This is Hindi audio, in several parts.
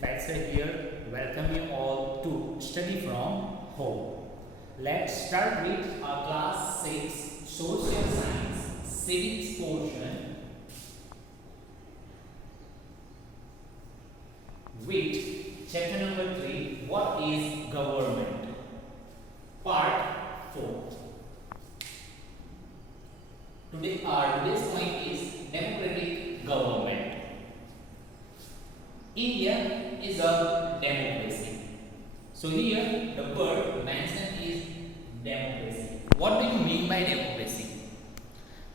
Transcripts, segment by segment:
Paisa here. Welcome you all to study from home. Let's start with our class 6 social science civics portion with chapter number 3, what is government? Part 4. Today's point is democratic government. India is a democracy. So here the word mentioned is democracy. What do you mean by democracy?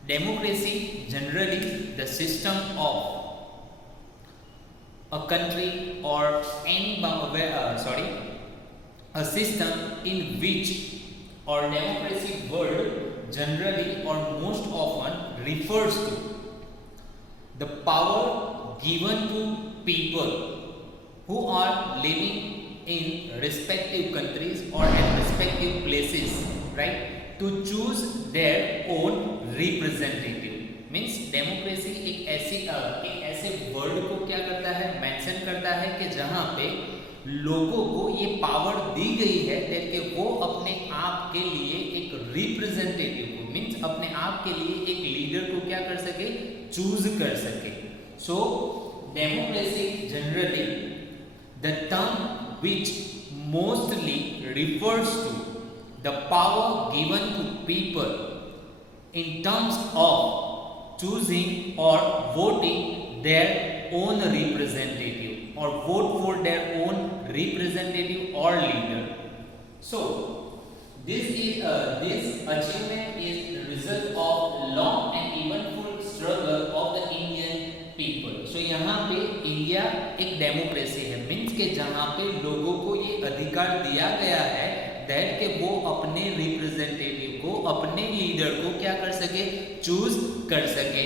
Democracy generally the system of a country or any a system in which or democracy word generally or most often refers to the power given to people who are living in respective countries or at respective places, right, to choose their own representative. Means democracy एक ऐसे वर्ड को क्या करता है, मेंशन करता है कि जहां पे लोगों को ये पावर दी गई है कि वो अपने आप के लिए एक रिप्रेजेंटेटिव को मीन्स अपने आप के लिए एक लीडर को क्या कर सके, चूज कर सके. सो democracy generally the term which mostly refers to the power given to people in terms of choosing or voting their own representative or vote for their own representative or leader. So this achievement is the result of long and eventful struggle of the Indian people. So यहाँ पे इंडिया एक डेमोक्रेसी है मीन्स के जहाँ पे लोगों को ये अधिकार दिया गया है दैट के वो अपने रिप्रेजेंटेटिव को अपने लीडर को क्या कर सके, चूज कर सके.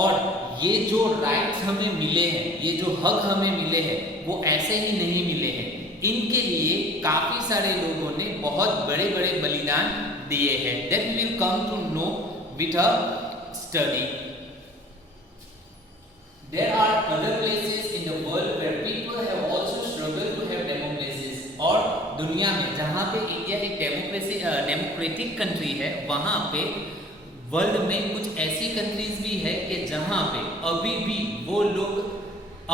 और ये जो राइट्स हमें मिले हैं, ये जो हक हमें मिले हैं वो ऐसे ही नहीं मिले हैं. इनके लिए काफी सारे लोगों ने बहुत बड़े बड़े बलिदान दिए हैं. That will come to know with a study. There are other places in the world where people have also struggled to have democracies. और दुनिया में जहाँ पे इंडिया एक डेमोक्रेटिक कंट्री है वहाँ पे वर्ल्ड में कुछ ऐसी कंट्रीज भी है कि जहाँ पे अभी भी वो लोग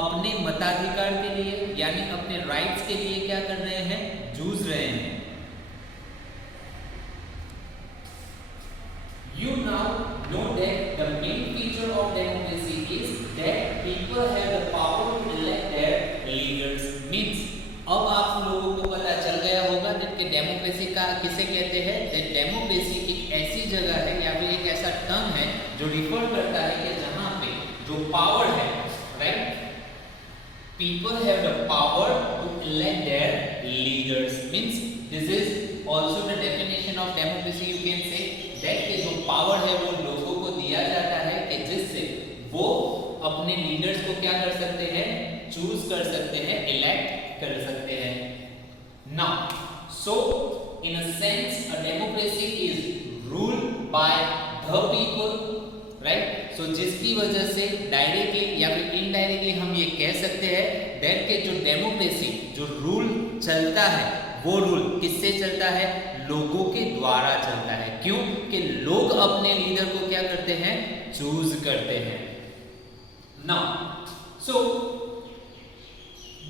अपने मताधिकार के लिए यानी अपने राइट्स के लिए क्या कर रहे हैं, जूझ रहे हैं. You now know that the main feature of democracy is that people have the power to elect their leaders. Means अब आप लोगों को पता चल गया होगा कि डेमोक्रेसी का किसे कहते हैं. डेमोक्रेसी एक ऐसी जगह है या फिर एक ऐसा टर्म है जो रिफर करता है कि जहाँ पे जो पावर है, right, people have the power to elect their leaders. Means this is also the definition of democracy. You can say that कि जो पावर है वो लोगों को दिया जाता है कि जिससे वो अपने लीडर्स को क्या कर सकते हैं, चूज कर सकते हैं, इलेक्ट कर सकते हैं. Now, so in a sense, a democracy is ruled by the people, right? So जिसकी वजह से डायरेक्टली या फिर इनडायरेक्टली हम ये कह सकते हैं दैट के जो डेमोक्रेसी जो रूल चलता है वो रूल किससे चलता है, लोगों के द्वारा चलता है. क्यों कि लोग अपने लीडर को क्या करते हैं, चूज करते हैं. Now, so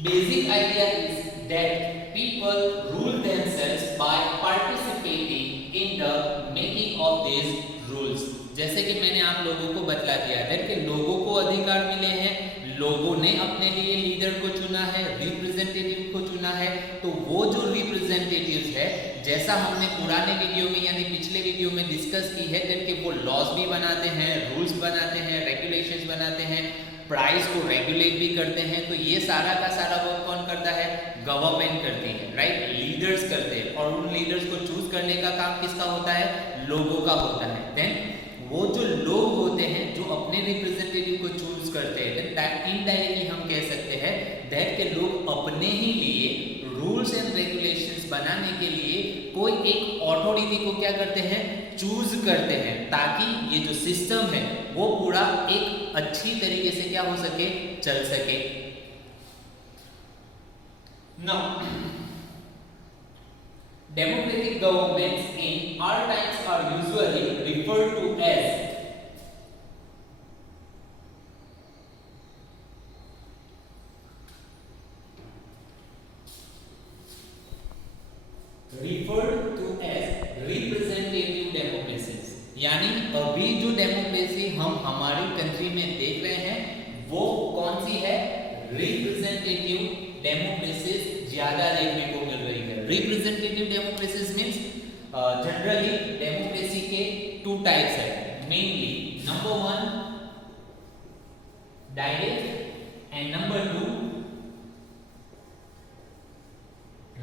basic idea is that people rule themselves by participating in the making of these rules. जैसे कि मैंने आप लोगों को बतला दिया है कि लोगों को अधिकार मिले हैं, लोगों ने अपने लिए लीडर को चुना है, रिप्रेजेंटेटिव को चुना है. तो वो जो रिप्रेजेंटेटिव्स है, जैसा हमने पुराने वीडियो में यानी पिछले वीडियो में डिस्कस की है कि वो लॉज भी बनाते हैं, रूल्स बनाते हैं, रेगुलेशंस बनाते हैं, प्राइस को रेगुलेट भी करते हैं. तो ये सारा का सारा वर्क कौन करता है, गवर्नमेंट करती है, राइट, लीडर्स करते हैं. और उन लीडर्स को चूज करने का काम किसका होता है, लोगों का होता है. देन वो जो लोग होते हैं जो अपने रिप्रेजेंटेटिव को चूज करते हैं, इनडायरेक्टली हम कह सकते हैं दैट के लोग अपने ही लिए रूल्स एंड रेगुलेशंस बनाने के लिए कोई एक अथॉरिटी को क्या करते हैं, चूज करते हैं, ताकि ये जो सिस्टम है वो पूरा एक अच्छी तरीके से क्या हो सके, चल सके. Now, democratic governments in our times are usually referred to as representative democracies. यानी अभी जो डेमोक्रेसी हम हमारी कंट्री में देख रहे हैं वो कौन सी है? रिप्रेजेंटेटिव डेमोक्रेसीज ज्यादा देखने को मिल रही है। Representative democracies means generally democracy के टू टाइप्स है mainly. Number 1 direct and number 2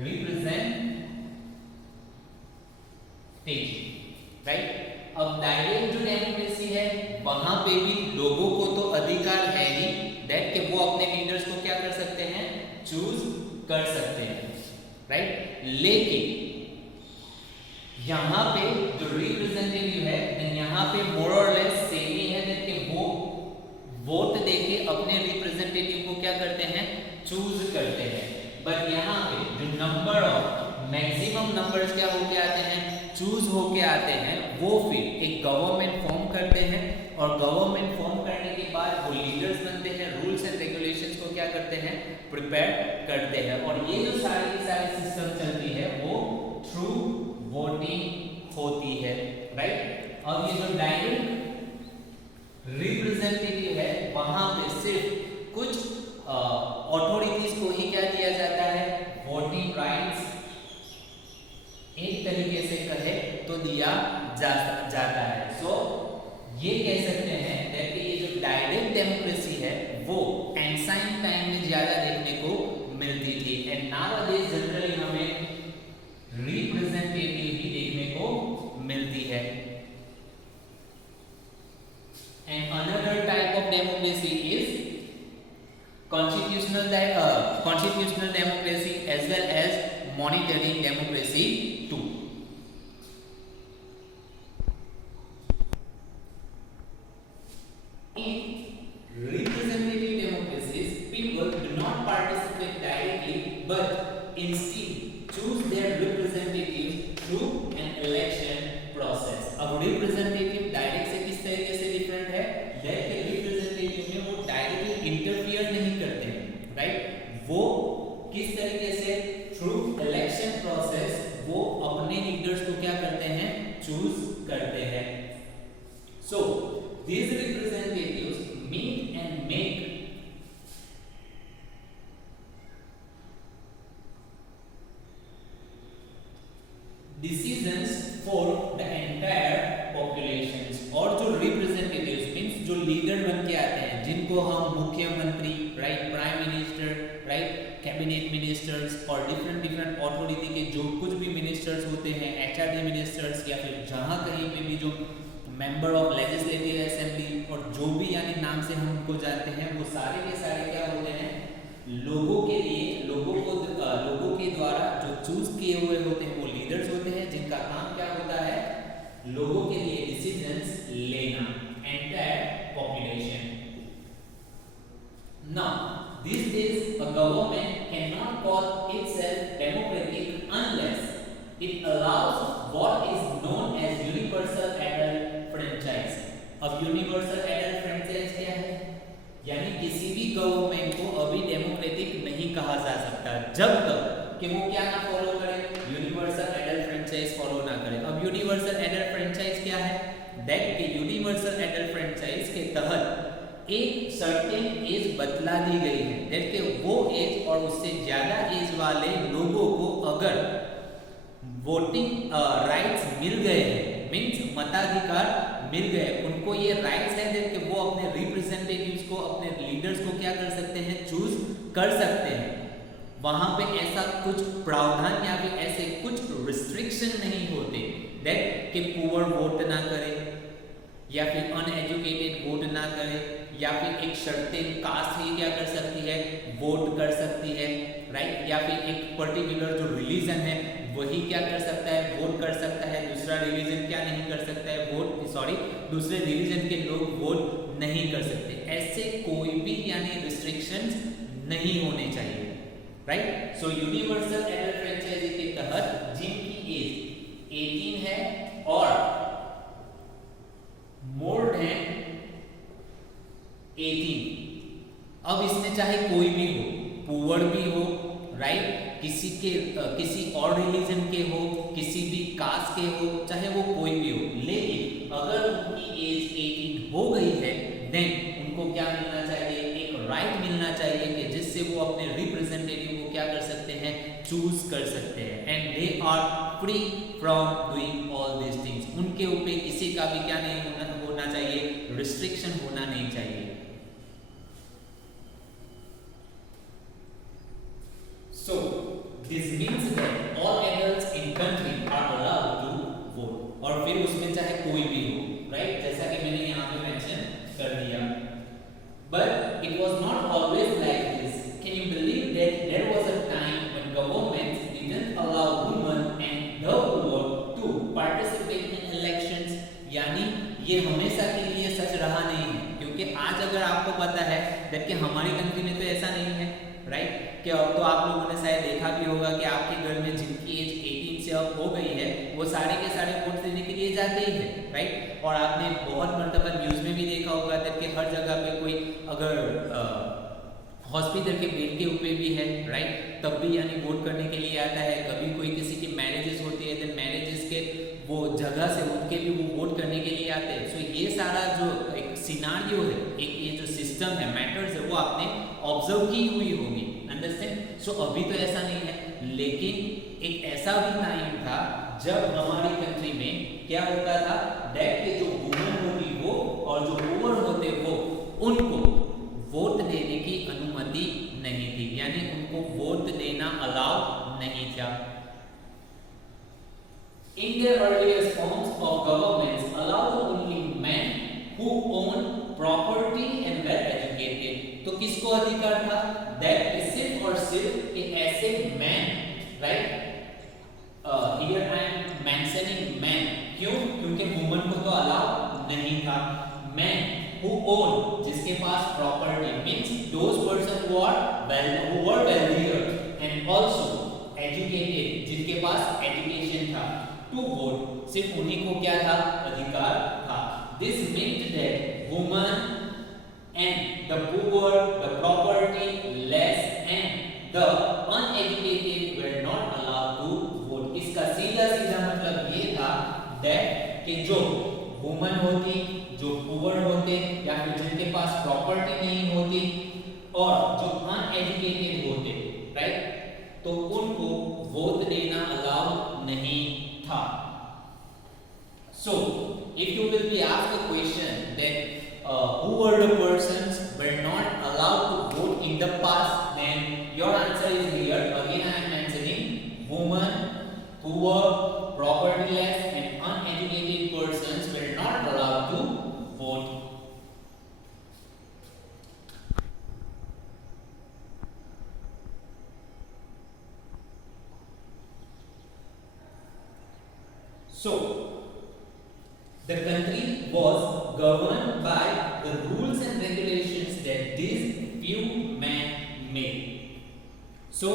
representative, right. अब डायरेक्ट जो डेमोक्रेसी है वहां पे भी लोगों को तो अधिकार है ही दैट कि वो अपने लीडर्स को क्या कर सकते हैं? चूज कर सकते हैं, राइट। लेकिन यहाँ पे जो रिप्रेजेंटेटिव है यहाँ पे मोर और लेस सेम ही है कि वो वोट देके अपने रिप्रेजेंटेटिव को क्या करते हैं? चूज करते हैं। बट यहाँ पे जो नंबर ऑफ मैक्सिमम नंबर्स क्या होके आते हैं? चूज होके आते हैं। वो फिर एक गवर्नमेंट फॉर्म करते हैं और गवर्नमेंट फॉर्म करने के बाद वो लीडर्स बनते हैं, रूल्स एंड रेगुलेशंस को क्या करते हैं? प्रिपेयर करते हैं। और ये जो सारी की सारी सिस्टम चलती है वो थ्रू वोटिंग होती है, राइट। अब ये जो डायरेक्ट रिप्रेजेंटेटिव है वहां पे सिर्फ कुछ अथॉरिटीज को ही क्या दिया जाता है? वोटिंग राइट्स एक तरीके से कहे तो दिया जाता है। सो ये कह सकते हैं कि ये जो डायरेक्ट डेमोक्रेसी है वो एंसाइन टाइम में ज्यादा देखने को मिलती थी एंड नाउअडेज जनरली हमें रिप्रेजेंटेटिव ही देखने को मिलती है। And another type of democracy is constitutional democracy as well as monetary democracy too. In representative democracies, people do not participate directly but instead choose their representatives through an election process. अब representative direct से किस तरीके से डिफरेंट है? representative में वो डायरेक्टली इंटरफियर नहीं करते हैं, राइट। वो किस तरीके से? थ्रू इलेक्शन प्रोसेस वो अपने लीडर्स को क्या करते हैं? चूज करते हैं। सो these representatives meet and make decisions for the entire populations। और जो representatives means जो लीडर बन के आते हैं जिनको हम मुख्यमंत्री, right, prime minister, right, cabinet ministers और डिफरेंट अथॉरिटी के जो कुछ भी मिनिस्टर्स होते हैं, एचआरडी मिनिस्टर्स या फिर जहां कहीं पे भी जो मेंबर ऑफ लेजिस्लेटिव असेंबली और जो भी यानी नाम से हम उनको जानते हैं वो सारे के सारे क्या होते हैं? लोगों के लिए लोगों के द्वारा जो चूज किए हुए होते हैं वो लीडर्स होते हैं जिनका काम क्या होता है? लोगों के लिए डिसीजंस लेना, entire population. Now, these days a government cannot call itself democratic unless it allows what is known as universal adult franchise। अब यूनिवर्सल एडल्ट फ्रेंचाइज क्या है? यानी किसी भी गवर्नमेंट को अभी डेमोक्रेटिक नहीं कहा जा सकता जब तक कि वो क्या ना फॉलो करे? यूनिवर्सल एडल्ट फ्रेंचाइज फॉलो ना करे। अब यूनिवर्सल एडल्ट फ्रेंचाइज क्या है? दैट के यूनिवर्सल एडल्ट फ्रेंचाइज के तहत एक सर्टेन एज बतला दी गई है दैट के वो एज और उससे ज्यादा एज वाले लोगों को अगर वोटिंग राइट्स मिल गए हैं, मींस मताधिकार मिल गए, उनको ये राइट्स है कि वो अपने रिप्रेजेंटेटिव्स को, अपने लीडर्स को क्या कर सकते हैं? चूज कर सकते हैं। वहां पे ऐसा कुछ प्रावधान या फिर ऐसे कुछ रिस्ट्रिक्शन नहीं होते दैट कि पुअर वोट ना करे या फिर अनएजुकेटेड वोट ना करे या फिर एक सर्टेन कास्ट ही क्या कर सकती है? वोट कर सकती है, राइट। या फिर एक पर्टिकुलर जो रिलीजन है वही क्या कर सकता है? वोट कर सकता है। दूसरा रिलीजन क्या नहीं कर सकता है? दूसरे रिलीजन के लोग वोट नहीं कर सकते। ऐसे कोई भी यानी रिस्ट्रिक्शंस नहीं होने चाहिए, right. So universal adult franchise के तहत जिनकी एज 18 है और मोर देन 18, अब इसमें चाहे कोई भी हो, पुअर भी हो, राइट, किसी और रिलीजन के हो, किसी भी कास्ट के हो, चाहे वो कोई भी हो, लेकिन अगर उनकी एज 18 हो गई है देन उनको क्या मिलना चाहिए, एक राइट मिलना चाहिए कि जिससे वो अपने रिप्रेजेंटेटिव को क्या कर सकते हैं, चूज कर सकते हैं, and they are free from doing all this things. उनके ऊपर किसी का भी क्या नहीं होना चाहिए, रिस्ट्रिक्शन होना नहीं चाहिए। So this means that all adults in country are allowed to vote, और फिर उसमें चाहे कोई भी हो, राइट, जैसा कि मैंने यहाँ पे मेंशन कर दिया। But it was not always like this. Can you believe that there was a time when governments didn't allow women and the poor to participate in elections? यानी ये हमेशा के लिए सच रहा नहीं है, क्योंकि आज अगर आपको पता है कि हमारी कंट्री में तो ऐसा नहीं है, राइट, कि अब तो आप लोगों ने शायद देखा भी होगा कि आपके घर में जिनकी एज 18 से अब हो गई है वो सारे के सारे वोट देने के लिए जाते ही हैं, राइट। और आपने बहुत मर्तबा न्यूज़ में भी देखा होगा कि हर जगह पे कोई अगर हॉस्पिटल के बेड के ऊपर भी है, राइट, तब भी यानी वोट करने के लिए आता है। कभी कोई किसी की मैरिजेस होती है, देन मैरिजेस के वो जगह से उठ के भी वो वोट करने के लिए आते हैं। सो ये सारा जो एक सिनारियो है, एक ये जो सिस्टम है, मैटर्स है, वो आपने ऑब्जर्व की हुई होगी, अंडरस्टैंड। सो अभी तो ऐसा नहीं है, लेकिन एक ऐसा भी टाइम था जब हमारी कंट्री में क्या होता था, दैट के जो वुमेन होती वो और जो वुमन होते वो, उनको वोट देने की अनुमति नहीं थी, यानी उनको वोट देना अलाउ नहीं था। In their earliest forms of governments allowed only men who own property and were educated. तो किसको अधिकार था, that सिर्फ और सिर्फ कि ऐसे men, right? Here I am mentioning men. क्यों? क्योंकि women को तो अलाउ नहीं था। Men who own, जिसके पास property, means those person who were wealthier and also educated, जिनके पास education था, to vote, सिर्फ उन्हीं को क्या था, अधिकार था। This meant that women and the poor, the property less and the uneducated were not allowed to vote. इसका सीधा सीधा मतलब ये था that कि जो women होती, जो poor होते, या फिर जिनके पास प्रॉपर्टी नहीं होती और जो अनएजुकेटेड होते, राइट, तो उनको वोट देना अलाउ नहीं था। So, if you will be asked a question that who were the persons were not allowed to vote in the past, then your answer is here. Again, I am mentioning women, poor, propertyless, and uneducated persons were not allowed to vote. So, the country was governed by the rules and regulations that these few men made. So,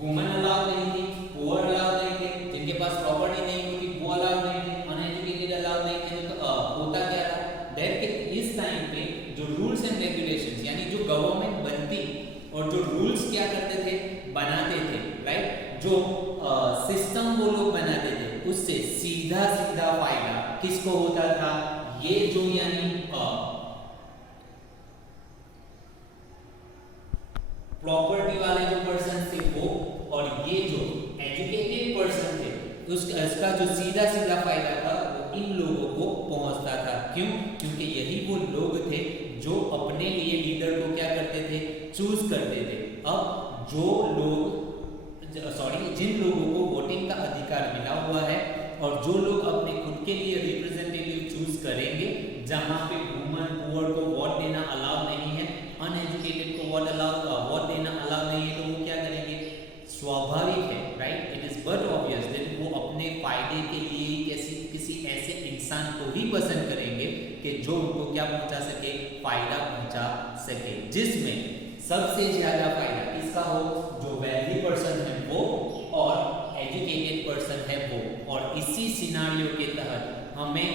women allowed नहीं थी, poor allowed नहीं थे, जिनके पास प्रॉपर्टी नहीं होती वो allowed नहीं थे, uneducated allowed नहीं थे। तो होता क्या था, दैट कि इस टाइम पे जो रूल्स एंड रेगुलेशंस, यानी जो गवर्नमेंट बनती और जो रूल्स क्या करते थे, बनाते थे, राइट, जो सिस्टम वो लोग बनाते थे, उससे सीधा सीधा फायदा किसको होता था, ये जो यानी प्रॉपर्टी वाले जो पर्सन थे वो, और ये जो एजुकेटेड पर्सन थे, उसका जो सीधा सीधा फायदा था वो इन लोगों को पहुंचता था। क्यों? क्योंकि यही वो लोग थे जो अपने लिए लीडर को क्या करते थे, चूज करते थे। अब जो लोग जिन लोगों को वोटिंग का अधिकार मिला हुआ है और जो लोग अपने खुद के लिए रिप्रेजेंटेटिव चूज करेंगे, जहां पे वुमन पुअर को वोट देना अलाउ नहीं है, अनएजुकेटेड को वोट देना अलाउ नहीं है, तो वो क्या करेंगे, स्वाभाविक है, right, it is but obvious that वो अपने फायदे के लिए किसी ऐसे इंसान को ही पसंद करेंगे कि जो उनको क्या पहुंचा सके, फायदा पहुंचा सके, जिसमें सबसे ज्यादा फायदा किसका हो, जो वेल्दी पर्सन है वो और एजुकेटेड पर्सन है वो। और इसी सिनारियो के तहत हमें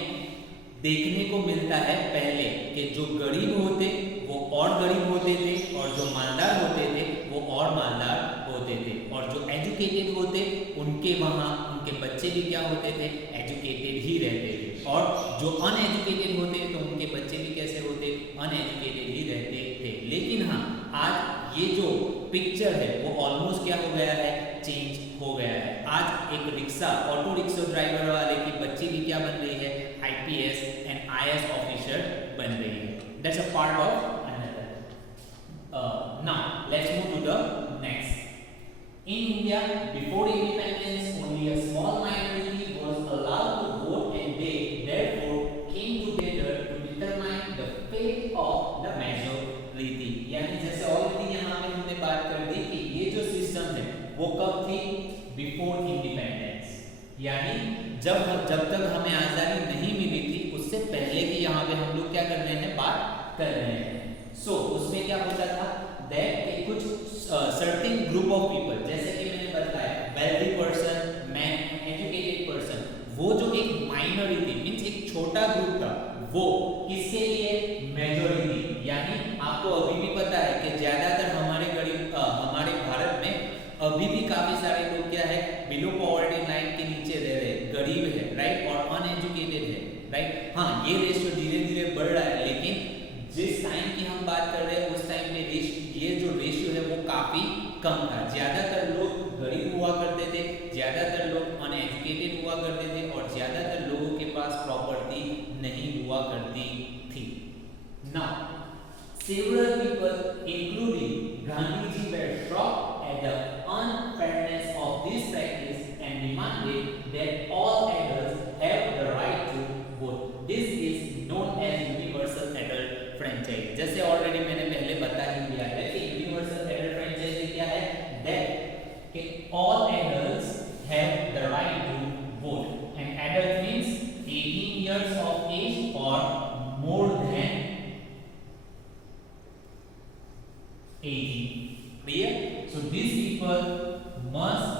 देखने को मिलता है पहले कि जो गरीब होते वो और गरीब होते थे और जो मालदार होते थे वो और मालदार होते थे, और जो एजुकेटेड होते उनके वहाँ उनके बच्चे भी क्या होते थे, एजुकेटेड ही रहते थे, और जो अनएजुकेटेड होते तो उनके बच्चे भी कैसे होते, अनएजुकेटेड ही रहते थे। लेकिन हाँ, आज ये जो पिक्चर है वो ऑलमोस्ट क्या हो गया है, चेंज हो गया है। आज एक रिक्शा, ऑटो रिक्शा ड्राइवर वाले की बच्ची भी क्या बन रही है, IPS एंड IAS ऑफिसर बन रही है। That's a part of another. Now let's move to the next. In India, before independence, only a small minority was allowed to vote, and they therefore came together to determine the fate of the majority. यानी जैसे ऑलरेडी यहाँ पे हमने बात कर दी कि ये जो सिस्टम है वो कब थी, बिफोर इंडिपेंडेंस, यानी जब तक हमें आज़ादी नहीं मिली थी उससे पहले की यहाँ पे हम लोग क्या कर रहे हैं, बात कर रहे हैं। सो उसमें क्या होता था, दैट कुछ सर्टेन ग्रुप ऑफ पीपल, जैसे कि मैंने बताया wealthy person, man, educated person, वो जो एक माइनॉरिटी मींस एक छोटा ग्रुप था, वो किसके लिए, मेजॉरिटी। यानी आपको अभी भी पता है कि ज्यादातर हमारे भारत में अभी भी काफी सारे लोग क्या है, बिलो पॉवर्टी लाइन के नीचे रह रहे, गरीब है, राइट, और अनएजुकेटेड है, राइट। हाँ, ये रेशियो धीरे धीरे बढ़ रहा है, लेकिन जिस टाइम की हम बात कर रहे हैं उस टाइम में ये जो रेशियो है वो काफी कम था। ज्यादातर लोग गरीब हुआ करते थे, ज्यादातर लोग अनएजुकेटेड हुआ करते थे, और ज्यादातर लोगों के पास प्रॉपर्टी नहीं हुआ करती थी। Now several people including Gandhi ji were shocked at the unfairness of this practice and demanded that all adults have the right to vote. This is known as universal adult franchise. जैसे ऑलरेडी मैंने पहले बता ही दिया है कि universal adult franchise क्या है, that कि all adults have the right to vote, and adult means 18 years of age or more than 18. Clear? So these people must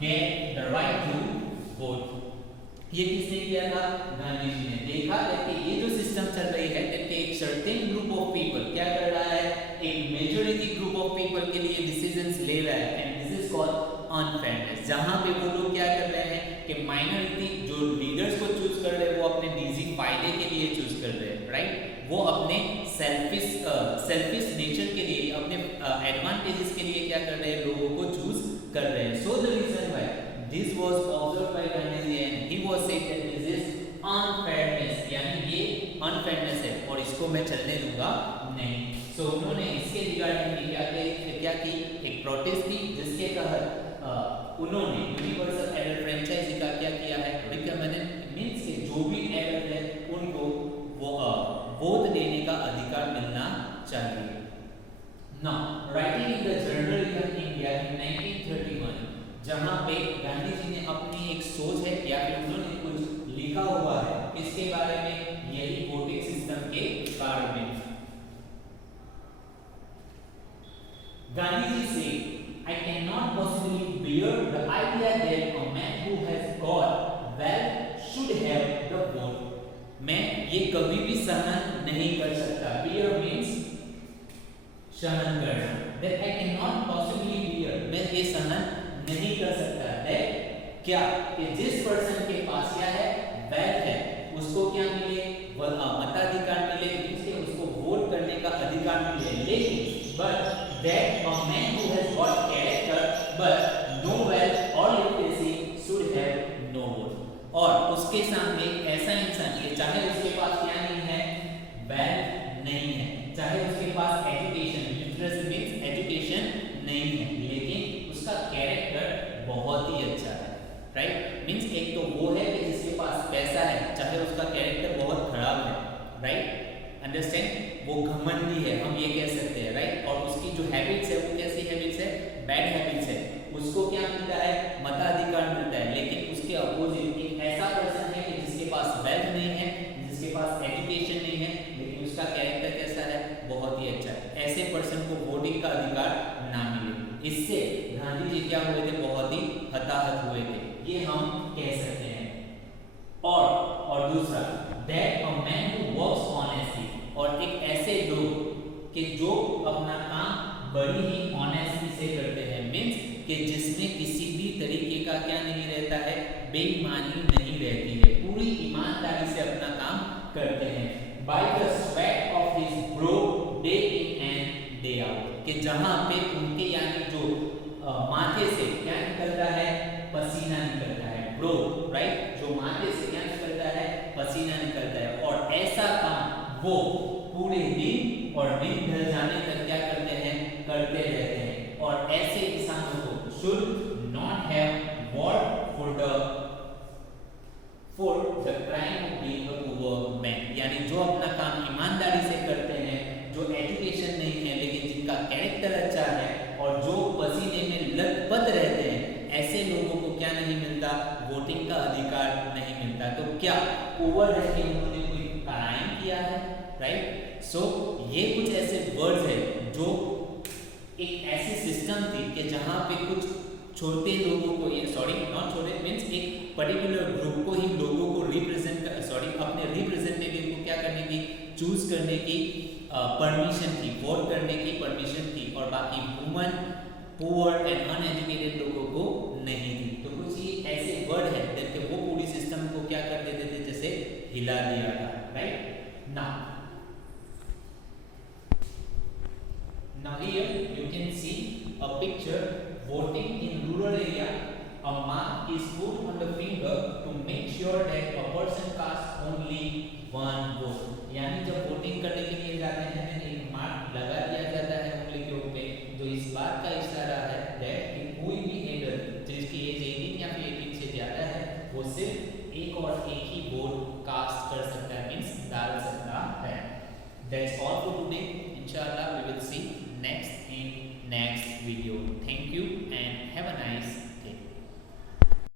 get the right to vote. ये किसने किया था, गांधी जी ने। देखा कि ये जो सिस्टम चल रही है कि एक सर्टेन ग्रुप ऑफ पीपल क्या कर रहा है, एक मेजॉरिटी ग्रुप ऑफ पीपल के लिए डिसीजंस ले रहा है, and this is called unfairness. जहां पे वो लोग क्या कर रहे हैं कि माइनॉरिटी जो लीडर्स को चूज कर रहे हैं वो अपने निजी फायदे के लिए चूज कर रहे हैं, राइट। वो अपने सेल्फिश नेचर के लिए, अपने एडवांटेजेस के लिए क्या कर रहे हैं, लोगों को चूज कर रहे हैं। So the reason why this was observed by Gandhi ji and he was said that this is unfairness, यानी ये अनफेयरनेस है और इसको मैं चलने दूंगा नहीं। सो उन्होंने इसके रिगार्डिंग क्या की, एक प्रोटेस्ट की, जिसके तहत उन्होंने यूनिवर्सल एडल्ट फ्रेंचाइजी का क्या किया है, रिकमेंडेड मींस के जो भी एडल्ट है उनको वो वोट देने का अधिकार मिलना चाहिए। Now writing in the journal in India in 1931, जहां पे गांधी जी ने अपनी एक सोच है या फिर उन्होंने कुछ लिखा हुआ है इसके बारे में, यही वोटिंग सिस्टम के बारे में। गांधी जी से I cannot possibly bear the idea that a man who has got wealth should have the vote. मैं ये कभी भी सहन नहीं कर सकता। Bear means सहन करना। That I cannot possibly bear, मैं ये सहन नहीं कर सकता। That क्या कि जिस पर्सन के पास क्या है, wealth है, उसको क्या मिले, मताधिकार मिले, इसलिए उसको वोट करने का अधिकार मिले, लेकिन but that a man who has got character but no wealth or literacy should have no vote. और उसके सामने ऐसा इंसान कि चाहे उसके पास क्या नहीं है, wealth नहीं है, चाहे उसके पास एजुकेशन, लिटरेसी मींस एजुकेशन नहीं है, लेकिन उसका कैरेक्टर बहुत ही अच्छा है, राइट। मींस एक तो वो है कि जिसके पास पैसा है, चाहे उसका कैरेक्टर बहुत खराब है, राइट, अंडरस्टैंड, वो घमंडी है, हम ये कह सकते हैं, राइट। और उसकी जो हैबिट्स है वो कैसी हैबिट्स है, बैड हैबिट्स है, उसको क्या मिलता है, मताधिकार मिलता है, लेकिन उसके अपोजिट एक ऐसा पर्सन है कि जिसके पास वेल्थ नहीं है, जिसके पास एजुकेशन नहीं है, लेकिन उसका कैरेक्टर कैसा है, बहुत ही अच्छा है। ऐसे पर्सन को वोटिंग का अधिकार ना मिले। इससे गांधी जी क्या हुए थे, बहुत ही हताहत हुए थे, ये हम कह सकते हैं। और दूसरा, that a man who works honestly, और एक ऐसे लोग कि जो अपना काम बड़ी ही ऑनेस्टली से करते हैं, मीन्स कि जिसमें किसी भी तरीके का क्या नहीं रहता है, बेईमानी नहीं रहती है, पूरी ईमानदारी से अपना काम करते हैं। By the sweat of his bro day in and day out, कि जहां पे उनके यानी जो माथे से क्या निकलता है, पसीना निकलता है, ब्रो राइट, जो माथे से क्या निकलता है, पसीना निकलता है, और ऐसा काम वो पूरे दिन और दिन ढल जाने तक क्या करते हैं, करते रहते हैं। और ऐसे किसानों को should not have work for the crime of being a poor man, यानी जो अपना काम ईमानदारी से करते हैं, जो एजुकेशन नहीं है लेकिन जिनका कैरेक्टर अच्छा है और जो पसीने में लथपथ रहते हैं, ऐसे लोगों को क्या नहीं मिलता, वोटिंग का अधिकार नहीं मिलता। तो क्या पुअर है कि उन्होंने कोई क्राइम किया है, राइट? सो ये कुछ ऐसे वर्ड्स है जो एक ऐसी सिस्टम थी कि जहां पे कुछ छोटे लोगों को, ये सॉरी नॉट छोटे मीन्स एक पर्टिकुलर ग्रुप को ही लोगों को रिप्रेजेंट अपने रिप्रेजेंटेटिव को क्या करने की, चूज करने की परमिशन थी, वोट करने की परमिशन थी, और बाकी वुमन, पुअर एंड अनएजुकेटेड लोगों को नहीं थी। तो कुछ ये ऐसे वर्ड है कि वो पूरी सिस्टम को क्या कर देते थे, जैसे हिला दिया था, right? Now here you can see a picture voting in rural area. A mark is put on the finger to make sure that a person casts only one vote. यानी जब वोटिंग करने के लिए जाते हैं एक मार्क लगा दिया जाता है उंगली के ऊपर, जो इस बात का इशारा है that कि कोई भी एडल्ट जिसकी एज 18 या फिर 18 से ज्यादा है वो सिर्फ एक और एक ही वोट कास्ट कर सकता है, मीन्स डाल सकता है। That's all for today. इंशाल्लाह